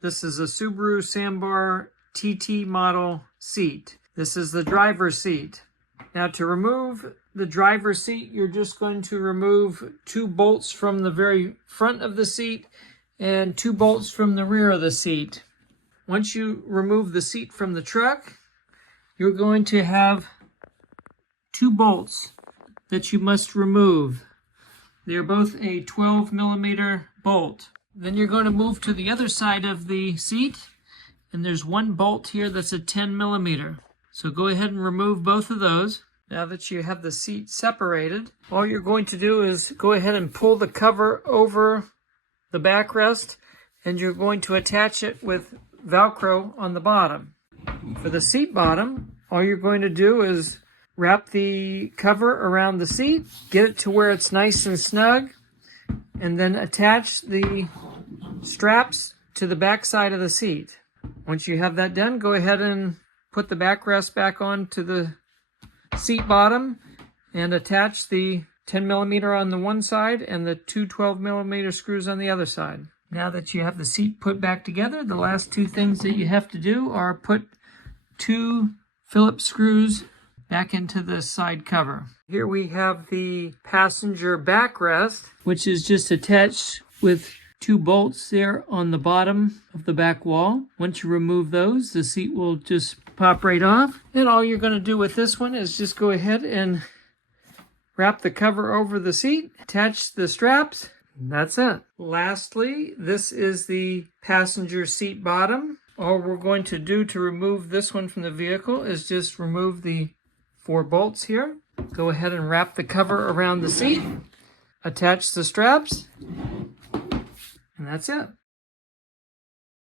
This is a Subaru Sambar TT model seat. This is the driver's seat. Now to remove the driver's seat, you're just going to remove 2 bolts from the very front of the seat and 2 bolts from the rear of the seat. Once you remove the seat from the truck, you're going to have 2 bolts that you must remove. They're both a 12mm bolt. Then you're going to move to the other side of the seat, and there's 1 bolt here that's a 10mm. So go ahead and remove both of those. Now that you have the seat separated, all you're going to do is go ahead and pull the cover over the backrest, and you're going to attach it with Velcro on the bottom. For the seat bottom, all you're going to do is wrap the cover around the seat, get it to where it's nice and snug, and then attach the straps to the back side of the seat. Once you have that done, go ahead and put the backrest back onto the seat bottom and attach the 10mm on the one side and the 2 12mm screws on the other side. Now that you have the seat put back together, the last 2 things that you have to do are put 2 Phillips screws back into the side cover. Here we have the passenger backrest, which is just attached with 2 bolts there on the bottom of the back wall. Once you remove those, the seat will just pop right off. And all you're going to do with this one is just go ahead and wrap the cover over the seat, attach the straps, and that's it. Lastly, this is the passenger seat bottom. All we're going to do to remove this one from the vehicle is just remove the 4 bolts here. Go ahead and wrap the cover around the seat, attach the straps, and that's it.